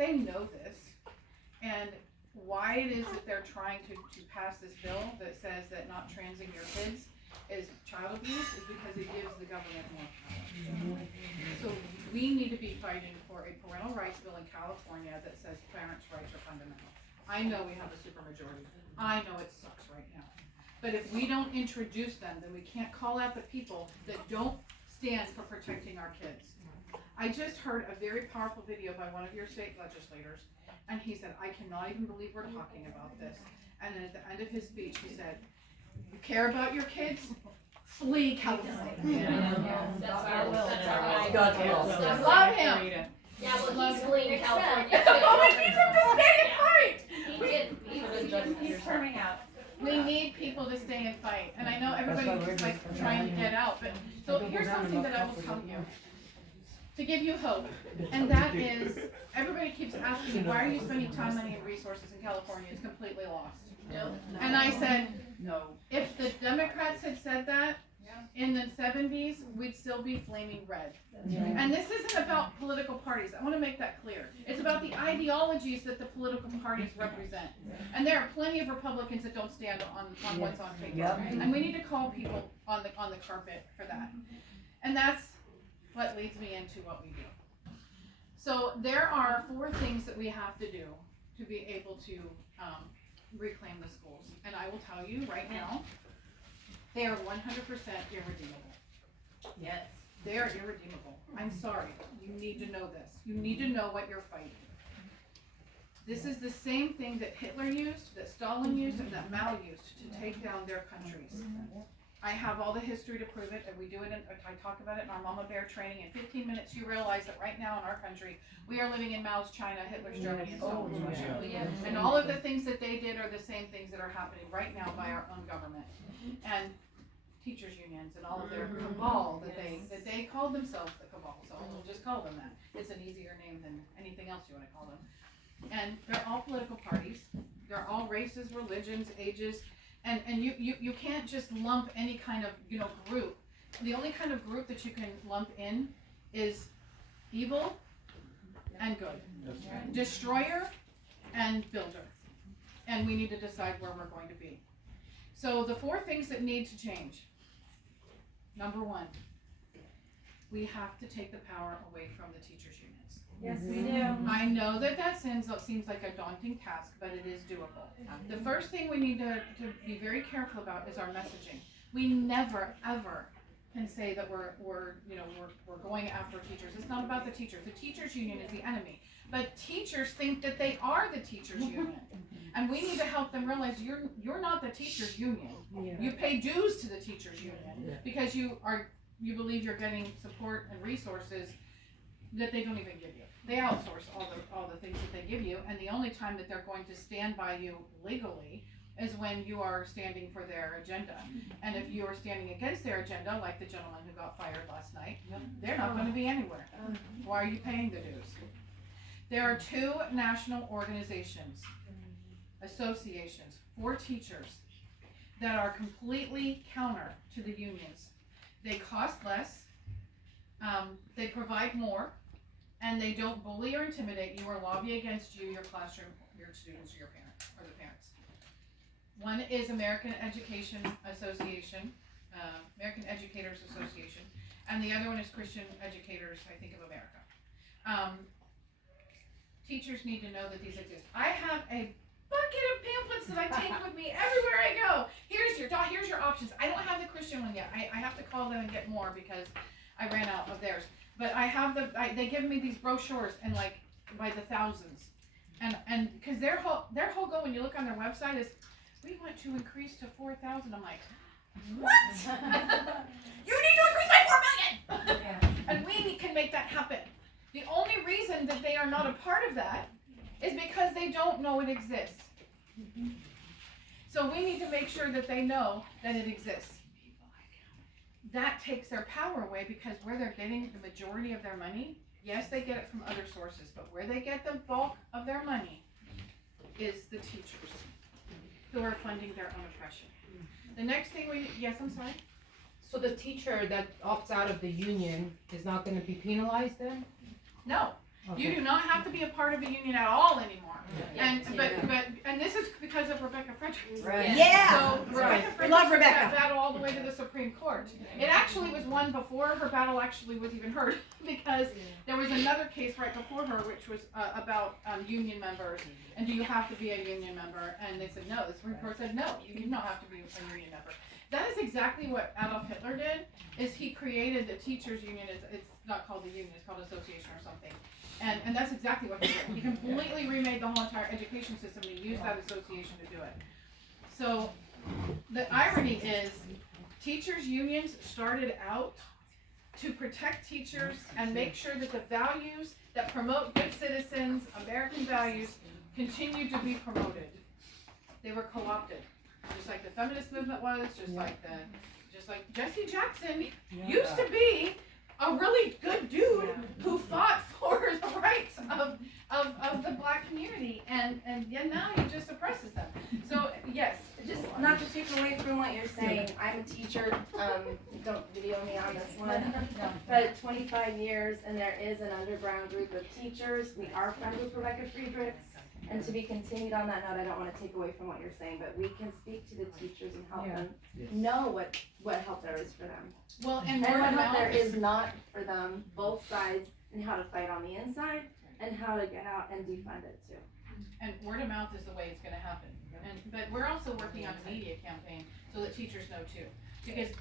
they know this, and why it is that they're trying to pass this bill that says that not transing your kids is child abuse is because it gives the government more power. So we need to be fighting for a parental rights bill in California that says parents' rights are fundamental. I know we have a supermajority. I know it sucks right now. But if we don't introduce them, then we can't call out the people that don't stand for protecting our kids. I just heard a very powerful video by one of your state legislators, and he said, I cannot even believe we're talking about this. And then at the end of his speech, he said, you care about your kids? Flee California. That's our will. God's will. I love him. Yeah, well, he's fleeing California. Oh, we need him to stay and fight. He's turning out. We need people to stay and fight. And I know everybody's just like trying to get out, but so here's something that I will tell you to give you hope. And that is, everybody keeps asking me, why are you spending time, money, and resources in California? It's completely lost. No. And I said, no. If the Democrats had said that in the 70s, we'd still be flaming red. And this isn't about political parties. I want to make that clear. It's about the ideologies that the political parties represent. And there are plenty of Republicans that don't stand on what's on paper. And we need to call people on the carpet for that. And that's what leads me into what we do. So there are 4 things that we have to do to be able to reclaim the schools. And I will tell you right now, they are 100% irredeemable. Yes. They are irredeemable. I'm sorry. You need to know this. You need to know what you're fighting. This is the same thing that Hitler used, that Stalin used, and that Mao used to take down their countries. I have all the history to prove it, and we do it. I talk about it in our Mama Bear training. In 15 minutes, you realize that right now in our country, we are living in Mao's China, Hitler's Germany, and Stalin's Russia. And all of the things that they did are the same things that are happening right now by our own government. And teachers unions and all of their cabal that they called themselves the cabal, so we'll just call them that. It's an easier name than anything else you want to call them. And they're all political parties. They're all races, religions, ages, and you can't just lump any kind of group. The only kind of group that you can lump in is evil and good, destroyer and builder, and we need to decide where we're going to be. So the 4 things that need to change. Number 1, we have to take the power away from the teachers' unions. Yes, we do. I know that seems like a daunting task, but it is doable. The first thing we need to be very careful about is our messaging. We never ever can say that we're going after teachers. It's not about the teachers. The teachers' union is the enemy. But teachers think that they are the teachers' union. And we need to help them realize you're not the teachers' union. You pay dues to the teachers' union because you believe you're getting support and resources that they don't even give you. They outsource all the things that they give you, and the only time that they're going to stand by you legally is when you are standing for their agenda. And if you are standing against their agenda, like the gentleman who got fired last night, they're not going to be anywhere. Why are you paying the dues? There are 2 national organizations, associations for teachers that are completely counter to the unions. They cost less, they provide more, and they don't bully or intimidate you or lobby against you, your classroom, your students, or your parents, or the parents. One is American Education Association, American Educators Association, and the other one is Christian Educators, I think, of America. Teachers need to know that these exist. I have a bucket of pamphlets that I take with me everywhere I go. Here's your options. I don't have the Christian one yet. I have to call them and get more because I ran out of theirs. But I have they give me these brochures and like by the thousands, and because their whole goal when you look on their website is we want to increase to 4,000. I'm like, what? You need to increase by 4 million, and we can make that happen. The only reason that they are not a part of that is because they don't know it exists. So we need to make sure that they know that it exists. That takes their power away because where they're getting the majority of their money, yes, they get it from other sources, but where they get the bulk of their money is the teachers who are funding their own oppression. The next thing yes, I'm sorry? So the teacher that opts out of the union is not going to be penalized then? No, You do not have to be a part of a union at all anymore. Yeah. And this is because of Rebecca Frederickson. Right. Yeah. So Rebecca We love Frederickson Rebecca. that battle all the way to the Supreme Court. It actually was won before her battle actually was even heard, because there was another case right before her, which was about union members, and do you have to be a union member? And they said no. The Supreme Court said no, you do not have to be a union member. That is exactly what Adolf Hitler did. Is he created the teachers' union? It's not called the union; it's called association or something. And that's exactly what he did. He completely remade the whole entire education system and he used that association to do it. So the irony is, teachers' unions started out to protect teachers and make sure that the values that promote good citizens, American values, continue to be promoted. They were co-opted, just like the feminist movement was, just like Jesse Jackson used to be a really good dude who fought for the rights of the black community, and now he just oppresses them. So yes, Just not to take away from what you're saying, I'm a teacher, don't video me on this one, but 25 years, and there is an underground group of teachers. We are friends with Rebecca Friedrichs, and to be continued on that note, I don't want to take away from what you're saying, but we can speak to the teachers and help them know what help there is for them. well, and And word what of help there mouth is not for them, both sides, and how to fight on the inside, and how to get out and defund it too. and word of mouth is the way it's going to happen. But we're also working on a media campaign so that teachers know too.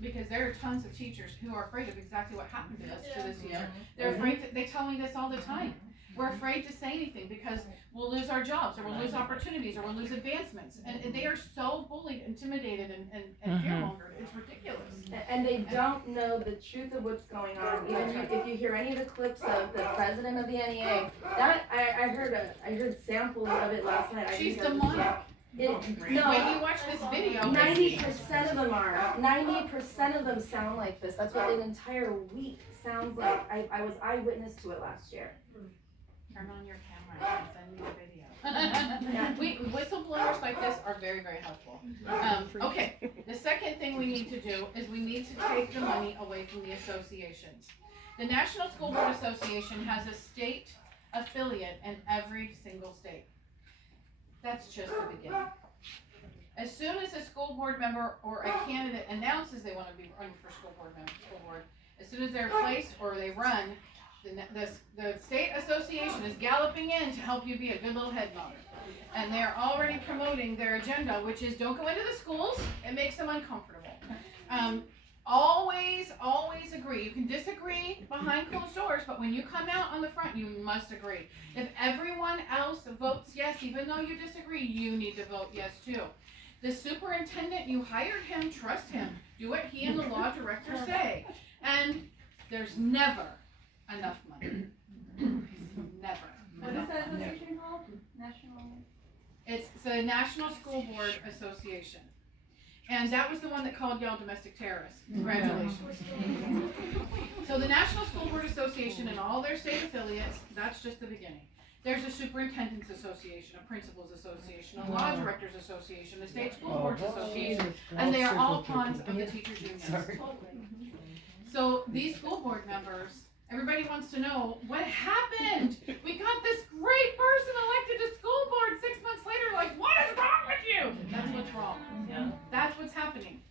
Because there are tons of teachers who are afraid of exactly what happened to us, to this teacher. They're afraid they tell me this all the time. We're afraid to say anything because we'll lose our jobs, or we'll lose opportunities, or we'll lose advancements. And they are so bullied, intimidated, and fear-mongered. It's ridiculous. And they don't know the truth of what's going on. Even if you hear any of the clips of the president of the NEA, that I heard samples of it last night. She's demonic. No, When you watch this video, 90% of them are. 90% of them sound like this. That's what an entire week sounds like. I was eyewitness to it last year. turn on your camera and send me a video. Whistleblowers like this are very, very helpful. Okay, the second thing we need to do is we need to take the money away from the associations. The National School Board Association has a state affiliate in every single state. That's just the beginning. As soon as a school board member or a candidate announces they want to be running for school board, as soon as they're placed or they run, the state association is galloping in to help you be a good little head nodder. And they're already promoting their agenda, which is don't go into the schools. It makes them uncomfortable. Always agree. You can disagree behind closed doors, but when you come out on the front, you must agree. If everyone else votes yes, even though you disagree, you need to vote yes too. The superintendent, you hired him, trust him. Do what he and the law director say. And there's never enough money. Never. What is that association called? National. It's the National School Board Association. And that was the one that called y'all domestic terrorists. Congratulations. So the National School Board Association and all their state affiliates, that's just the beginning. There's a Superintendent's Association, a Principals Association, a Law Directors Association, a State School Boards Association, and they are all pawns of the teachers' unions. So these school board members, everybody wants to know, what happened? We got this great person elected to school board 6 months later, like, what is wrong with you? That's what's wrong. That's what's happening.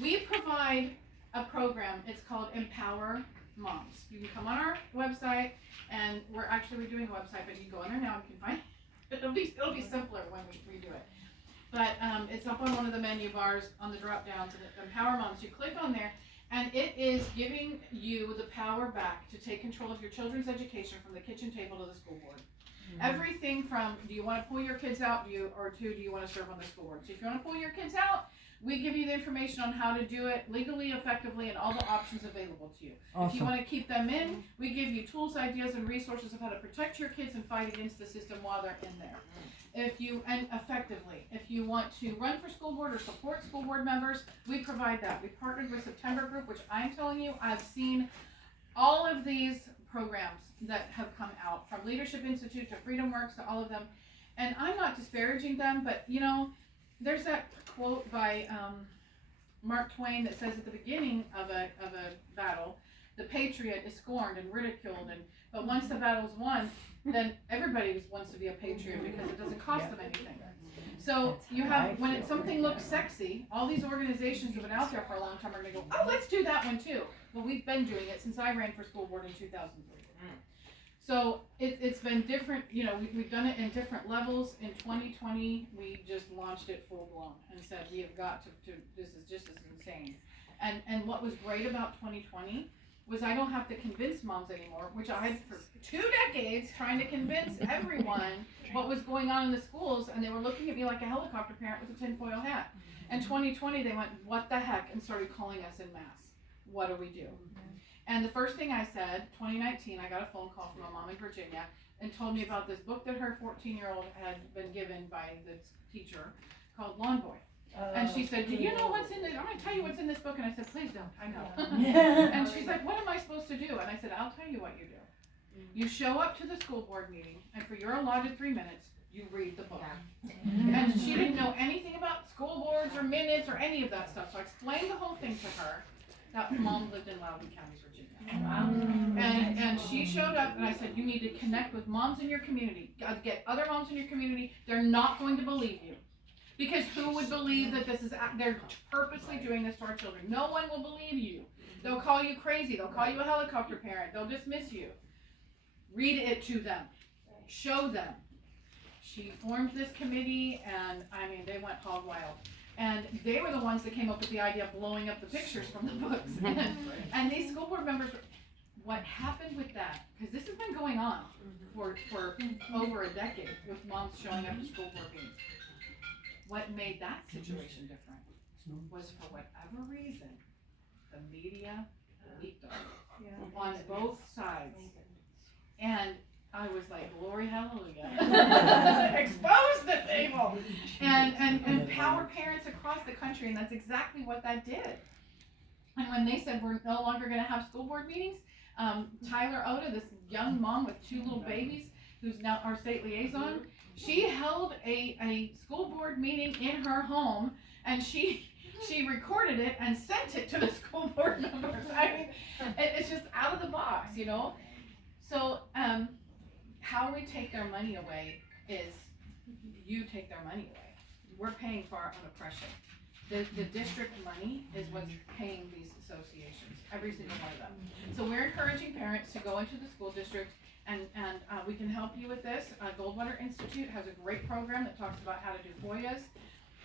We provide a program, it's called Empower Moms. You can come on our website, and we're doing a website, but you can go on there now and you can find it. It'll be simpler when we do it. But it's up on one of the menu bars on the drop downs, and Empower Moms. You click on there, and it is giving you the power back to take control of your children's education from the kitchen table to the school board. Everything from, do you want to pull your kids out, do you want to serve on the school board? So if you want to pull your kids out, we give you the information on how to do it legally, effectively, and all the options available to you. Awesome. If you want to keep them in, we give you tools, ideas, and resources of how to protect your kids and fight against the system while they're in there. And effectively, if you want to run for school board or support school board members, we provide that. We partnered with September Group, which I'm telling you, I've seen all of these programs that have come out, from Leadership Institute to Freedom Works to all of them. And I'm not disparaging them, but you know, there's that quote by Mark Twain that says at the beginning of a battle, the patriot is scorned and ridiculed, but once the battle's won, then everybody wants to be a patriot because it doesn't cost them anything. So you have, when something looks sexy, all these organizations that have been out there for a long time are gonna go, oh, let's do that one too. Well, we've been doing it since I ran for school board in 2003. So it's been different, you know, we've done it in different levels. In 2020, we just launched it full blown and said, we have got to this is just as insane. And what was great about 2020 was I don't have to convince moms anymore, which I had for 2 decades trying to convince everyone what was going on in the schools, and they were looking at me like a helicopter parent with a tinfoil hat. In 2020, they went, what the heck, and started calling us en masse. What do we do? And the first thing I said, 2019, I got a phone call from a mom in Virginia and told me about this book that her 14-year-old had been given by the teacher called Lawn Boy. And she said, do you know what's in it? I'm going to tell you what's in this book. And I said, please don't. I know. And she's like, what am I supposed to do? And I said, I'll tell you what you do. You show up to the school board meeting, and for your allotted 3 minutes, you read the book. And she didn't know anything about school boards or minutes or any of that stuff. So I explained the whole thing to her. That mom lived in Loudoun County, Virginia. And she showed up, and I said, you need to connect with moms in your community. Get other moms in your community. They're not going to believe you. Because who would believe that this is, they're purposely doing this to our children? No one will believe you. They'll call you crazy. They'll call you a helicopter parent. They'll dismiss you. Read it to them. Show them. She formed this committee, and I mean, they went hog wild. And they were the ones that came up with the idea of blowing up the pictures from the books. And these school board members, what happened with that, because this has been going on for over a decade with moms showing up to school board meetings. What made that situation different was, for whatever reason, the media leaked on both sides. And I was like, glory, hallelujah. Expose the evil. And empower parents across the country, and that's exactly what that did. And when they said we're no longer going to have school board meetings, Tyler Oda, this young mom with 2 little babies, who's now our state liaison, she held a school board meeting in her home, and she recorded it and sent it to the school board members. I mean, it's just out of the box, you know? So, how we take their money away is you take their money away. We're paying for our own oppression. The district money is what's paying these associations, every single one of them. So we're encouraging parents to go into the school district, and we can help you with this. Goldwater Institute has a great program that talks about how to do FOIAs.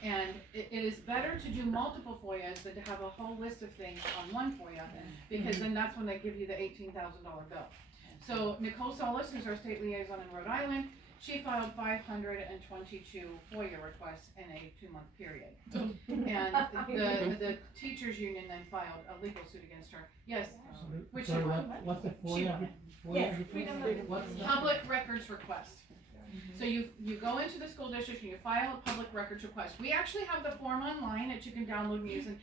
And it is better to do multiple FOIAs than to have a whole list of things on one FOIA, because then that's when they give you the $18,000 bill. So Nicole Solis, who's our state liaison in Rhode Island, she filed 522 FOIA requests in a 2-month period. And the teachers union then filed a legal suit against her. Yes, which so what's the FOIA? Public records request. So you go into the school district and you file a public records request. We actually have the form online that you can download and use. And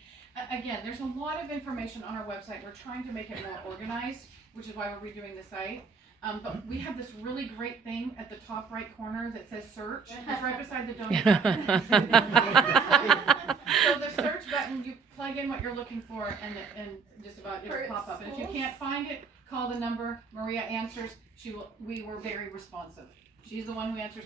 again, there's a lot of information on our website. We're trying to make it more organized, which is why we're redoing the site. But we have this really great thing at the top right corner that says search. It's right beside the donate button. So the search button, you plug in what you're looking for, and just about it'll pop up. And if you can't find it, call the number. Maria answers. We were very responsive. She's the one who answers the